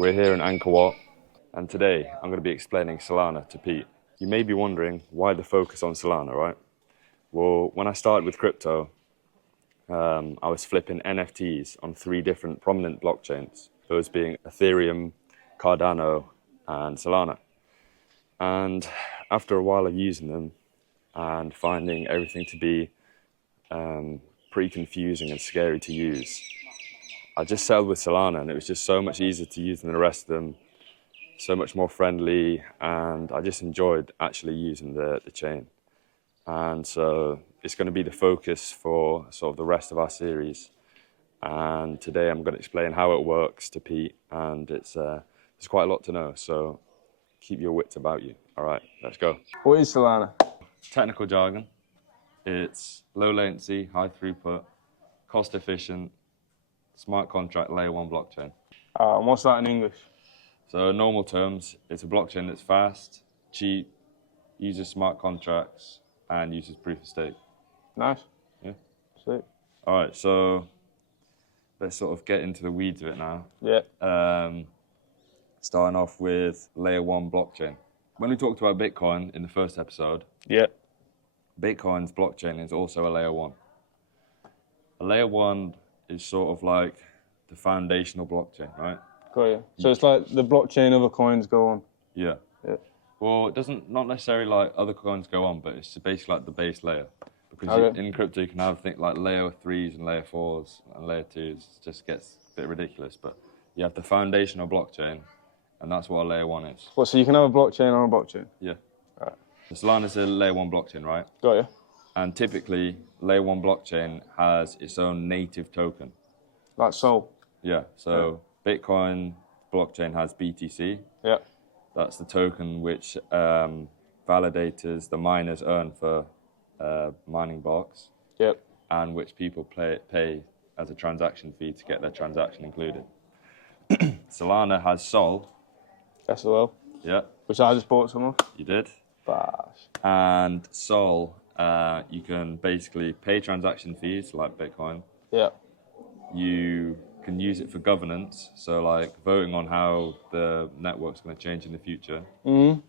We're here in Angkor Wat, and today I'm going to be explaining Solana to Pete. You may be wondering why the focus on Solana, right? Well, when I started with crypto, I was flipping NFTs on 3 different prominent blockchains, those being Ethereum, Cardano, and Solana. And after a while of using them and finding everything to be pretty confusing and scary to use, I just settled with Solana, and it was just so much easier to use than the rest of them, so much more friendly, and I just enjoyed actually using the chain. And so it's going to be the focus for sort of the rest of our series. And today I'm going to explain how it works to Pete, and there's quite a lot to know, so keep your wits about you. All right, let's go. What is Solana? Technical jargon. It's low latency, high throughput, cost efficient, smart contract layer 1 blockchain. And what's that in English? So in normal terms, it's a blockchain that's fast, cheap, uses smart contracts, and uses proof of stake. Nice. Yeah. Sick. All right, so let's sort of get into the weeds of it now. Yeah. Starting off with layer 1 blockchain. When we talked about Bitcoin in the first episode, Yeah. Bitcoin's blockchain is also a layer 1. A layer 1 is sort of like the foundational blockchain, right? Got you. So it's like the blockchain other coins go on. Yeah. Yeah. Well, it doesn't, not necessarily like other coins go on, but it's basically like the base layer. Because Okay. in crypto you can have things like layer 3s and layer 4s and layer 2s. It just gets a bit ridiculous. But you have the foundational blockchain, and that's what a layer 1 is. What? So you can have a blockchain on a blockchain. Yeah. Right. So Solana's a layer 1 blockchain, right? Got you. And typically, layer 1 blockchain has its own native token. Like Sol. Yeah. So Bitcoin blockchain has BTC. Yeah. That's the token which validators, the miners earn for mining blocks, Yep. and which people pay as a transaction fee to get their transaction included. Solana has Sol. That's well. Yeah, Which I just bought some of. you did. Bash. And Sol, you can basically pay transaction fees like Bitcoin. Yeah. You can use it for governance, so like voting on how the network's going to change in the future. Mhm.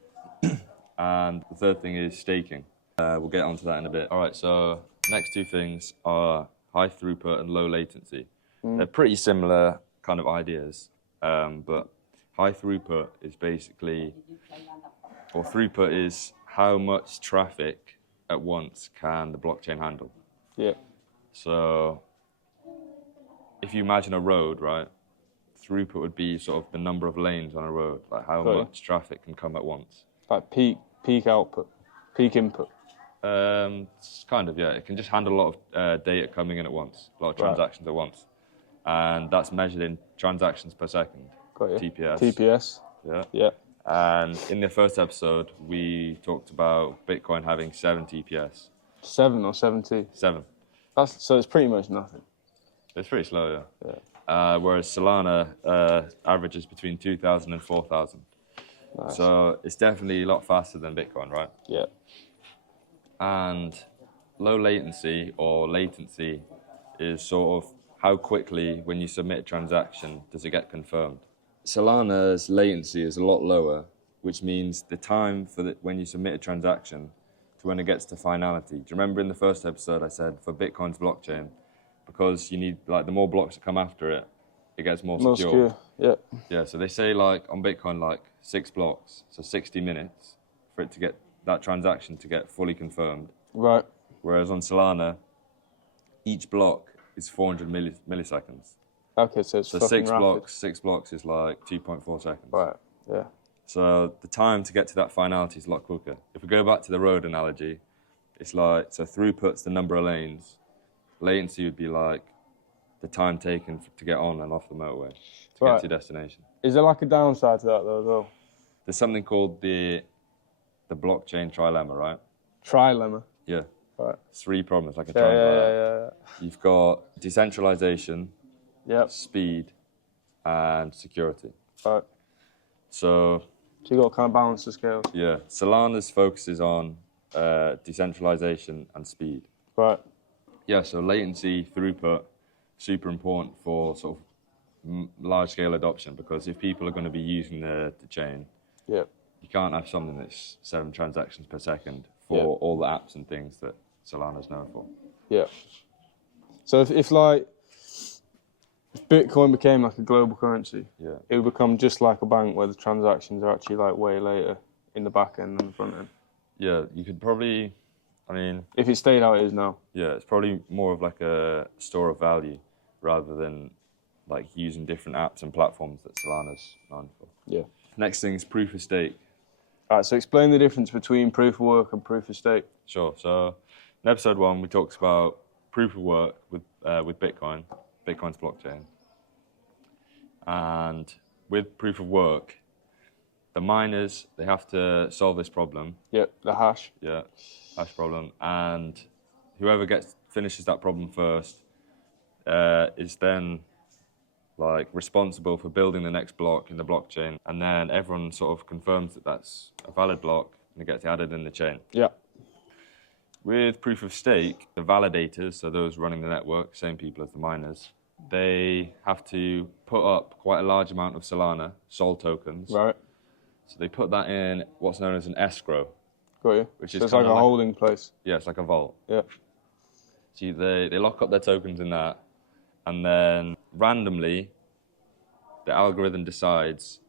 And the third thing is staking. We'll get onto that in a bit. All right, so next 2 things are high throughput and low latency. They're pretty similar kind of ideas, but high throughput is basically, or throughput is how much traffic at once can the blockchain handle. Yeah. So if you imagine a road, right, throughput would be sort of the number of lanes on a road, like how Got you. much traffic can come at once. Like peak output, peak input. It's kind of, yeah. It can just handle a lot of data coming in at once, a lot of Right. transactions at once. And that's measured in transactions per second, Got you. TPS. TPS. Yeah. Yeah. And in the first episode, we talked about Bitcoin having 7 TPS. 7 or 70. 7. So it's pretty much nothing. It's pretty slow, yeah. Yeah. Whereas Solana averages between 2,000 and 4,000. Nice. So it's definitely a lot faster than Bitcoin, right? Yeah. And low latency or latency is sort of how quickly, when you submit a transaction, does it get confirmed. Solana's latency is a lot lower, which means the time for when you submit a transaction to when it gets to finality. Do you remember in the first episode I said for Bitcoin's blockchain, because you need, like, the more blocks that come after it, it gets more More secure. secure. Yeah. Yeah, so they say like on Bitcoin, like 6 blocks, so 60 minutes for it to get that transaction to get fully confirmed. Right. Whereas on Solana, each block is 400 milliseconds. Okay, so it's So fucking rapid. 6 blocks is like 2.4 seconds. Right. Yeah. So the time to get to that finality is a lot quicker. If we go back to the road analogy, it's like, so throughput's the number of lanes. Latency would be like the time taken to get on and off the motorway to get to your destination. Is there like a downside to that though as well? There's something called the blockchain trilemma, right? Trilemma. Yeah. Right. 3 problems, like a Yeah, triangle. yeah. You've got decentralization, Yep. speed, and security. Right. So So you got to kind of balance the scales. yeah, Solana's focuses on decentralization and speed. Right. Yeah, so latency, throughput, super important for sort of large-scale adoption, because if people are going to be using the chain, Yeah. you can't have something that's 7 transactions per second for all the apps and things that Solana's known for. Yeah. So if Bitcoin became like a global currency, it would become just like a bank where the transactions are actually like way later in the back end than the front end. Yeah, you could probably, I mean... If it stayed how it is now. Yeah, it's probably more of like a store of value rather than like using different apps and platforms that Solana's known for. Yeah. Next thing is proof of stake. All right, so explain the difference between proof of work and proof of stake. Sure. So in episode 1, we talked about proof of work with Bitcoin, Bitcoin's blockchain. And with proof of work, the miners, they have to solve this problem. Yep, the hash. Yeah, hash problem. And whoever finishes that problem first is then like responsible for building the next block in the blockchain, and then everyone sort of confirms that that's a valid block and it gets added in the chain. Yeah. With proof of stake, the validators, so those running the network, same people as the miners, they have to put up quite a large amount of Solana, Sol tokens. Right. So they put that in what's known as an escrow. Got you. Which so is it's like a holding place. Yeah, it's like a vault. Yeah. So they lock up their tokens in that, and then randomly, the algorithm decides,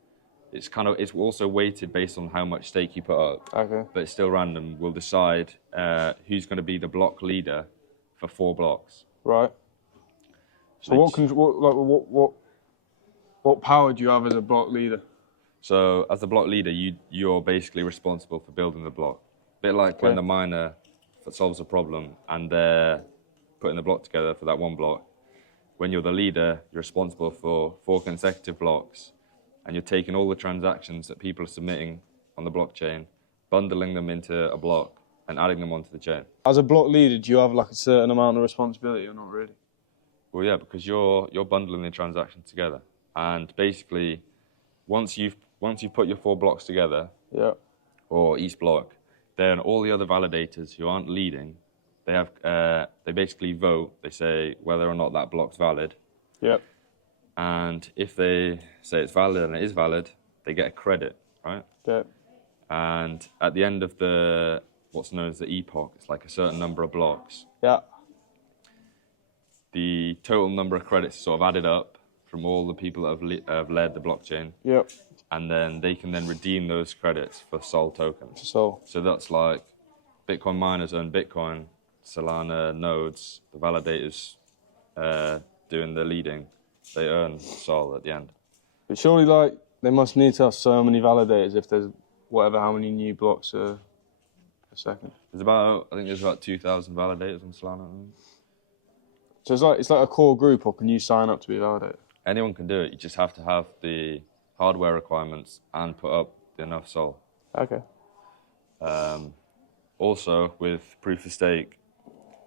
it's also weighted based on how much stake you put up. Okay. But it's still random. Will decide who's going to be the block leader for 4 blocks. Right. So what power do you have as a block leader? So as the block leader, you're basically responsible for building the block. A bit like when the miner solves a problem and they're putting the block together for that one block. When you're the leader, you're responsible for 4 consecutive blocks, and you're taking all the transactions that people are submitting on the blockchain, bundling them into a block, and adding them onto the chain. As a block leader, do you have like a certain amount of responsibility or not really? Well, yeah, because you're bundling the transactions together, and basically, once you've put your 4 blocks together, or each block, then all the other validators who aren't leading, they basically vote. They say whether or not that block's valid. Yep. And if they say it's valid and it is valid, they get a credit, right? Okay. And at the end of what's known as the epoch, it's like a certain number of blocks. Yeah. The total number of credits is sort of added up from all the people that have led the blockchain. Yep. And then they can then redeem those credits for Sol tokens. So that's like Bitcoin miners earn Bitcoin, Solana nodes, the validators doing the leading, they earn Sol at the end. But surely, like, they must need to have so many validators if there's how many new blocks a second. I think there's about 2,000 validators on Solana. So it's like a core group, or can you sign up to be a validator? Anyone can do it. You just have to have the hardware requirements and put up enough Sol. Okay. Also, with proof of stake,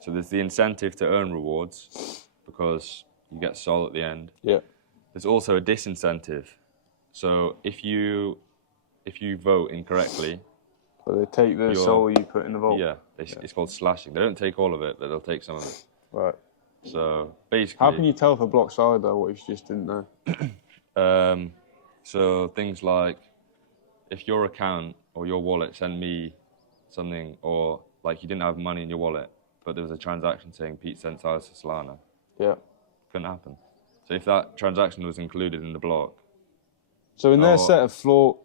so there's the incentive to earn rewards because you get Sol at the end. Yeah. There's also a disincentive. So if you vote incorrectly, so they take the Sol you put in the vault. Yeah, it's called slashing. They don't take all of it, but they'll take some of it. Right. So basically, how can you tell if a block's valid though? What if you just didn't know? So things like if your account or your wallet sent me something, or like you didn't have money in your wallet, but there was a transaction saying Pete sent Silas to Solana. Yeah. Couldn't happen. So if that transaction was included in the block. So in their set of 4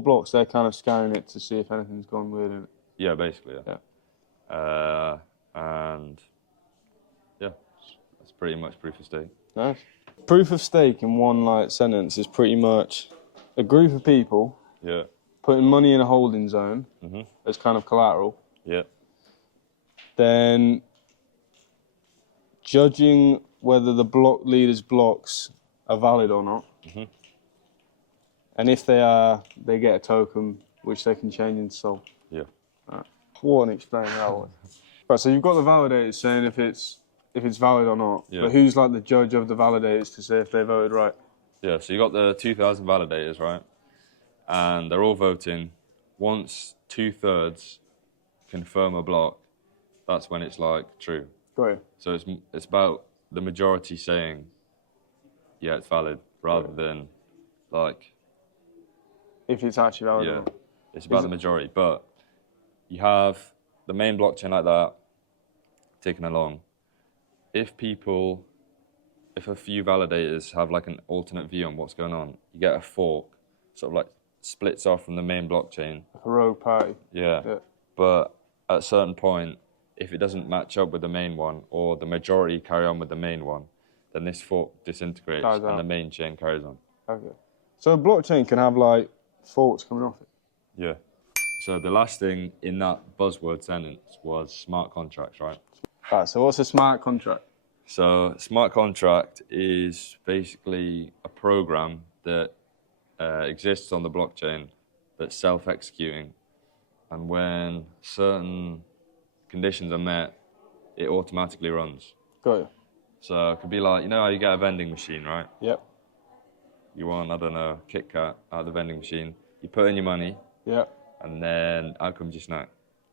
blocks, they're kind of scanning it to see if anything's gone weird in it. Yeah, basically. Yeah. And yeah, that's pretty much proof of stake. Nice. Proof of stake in one sentence is pretty much a group of people putting money in a holding zone as kind of collateral. Yeah. Then judging whether the block leader's blocks are valid or not. And if they are, they get a token which they can change into Sol. Yeah. Right. What an explain that one. Right, so you've got the validators saying if it's valid or not. Yeah. But who's like the judge of the validators to say if they voted right? Yeah, so you got the 2,000 validators, right? And they're all voting. Once 2/3 confirm a block, that's when it's like true. Got you. So it's about the majority saying yeah, it's valid, rather than like, If it's actually valid. yeah, Or not. it's about Is the it- majority. But you have the main blockchain like that ticking along. If a few validators have like an alternate view on what's going on, you get a fork, sort of like splits off from the main blockchain. Like a rogue party. Yeah. Yeah. But at a certain point, if it doesn't match up with the main one, or the majority carry on with the main one, then this fork disintegrates Dies and out. the main chain carries on. Okay. So a blockchain can have like forks coming off it. Yeah. So the last thing in that buzzword sentence was smart contracts, right? Right. So what's a smart contract? So smart contract is basically a program that exists on the blockchain that's self-executing, and when certain conditions are met, it automatically runs. Got you. So it could be like, you know how you get a vending machine, right? Yep. You want, I don't know, Kit Kat out of the vending machine. You put in your money, Yep. and then out comes your snack.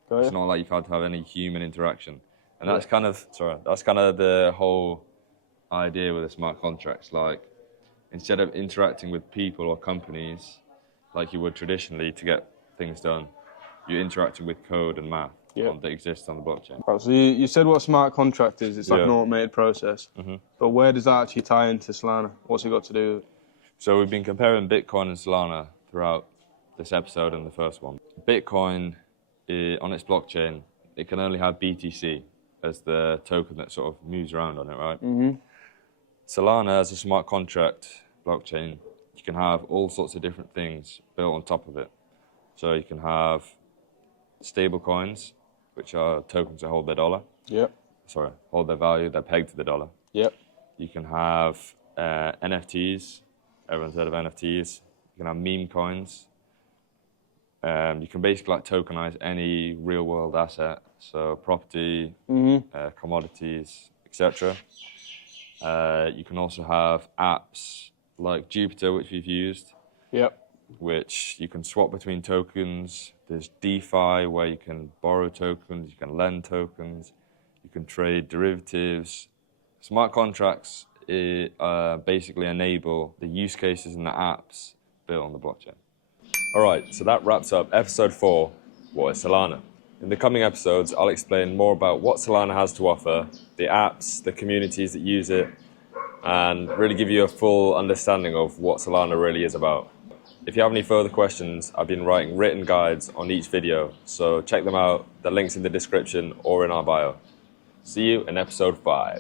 Got It's you. not like you've had to have any human interaction. And that's kind of, that's kind of the whole idea with the smart contracts. Like, instead of interacting with people or companies like you would traditionally to get things done, you're interacting with code and math that exists on the blockchain. Right, so you said what a smart contract is. It's like an Yeah. automated process. But where does that actually tie into Solana? What's it got to do with it? So we've been comparing Bitcoin and Solana throughout this episode and the first one. Bitcoin, on its blockchain, it can only have BTC as the token that sort of moves around on it, right? Solana, as a smart contract blockchain, you can have all sorts of different things built on top of it. So you can have stable coins, which are tokens that hold their dollar. Yep. Hold their value, they're pegged to the dollar. Yep. You can have NFTs. Everyone's heard of NFTs. You can have meme coins. You can basically like tokenize any real-world asset, so property, commodities, etc. You can also have apps like Jupiter, which we've used, Yep. which you can swap between tokens. There's DeFi, where you can borrow tokens, you can lend tokens, you can trade derivatives. Smart contracts basically enable the use cases and the apps built on the blockchain. All right, so that wraps up episode 4, What is Solana? In the coming episodes, I'll explain more about what Solana has to offer, the apps, the communities that use it, and really give you a full understanding of what Solana really is about. If you have any further questions, I've been writing written guides on each video, so check them out. The link's in the description or in our bio. See you in episode 5.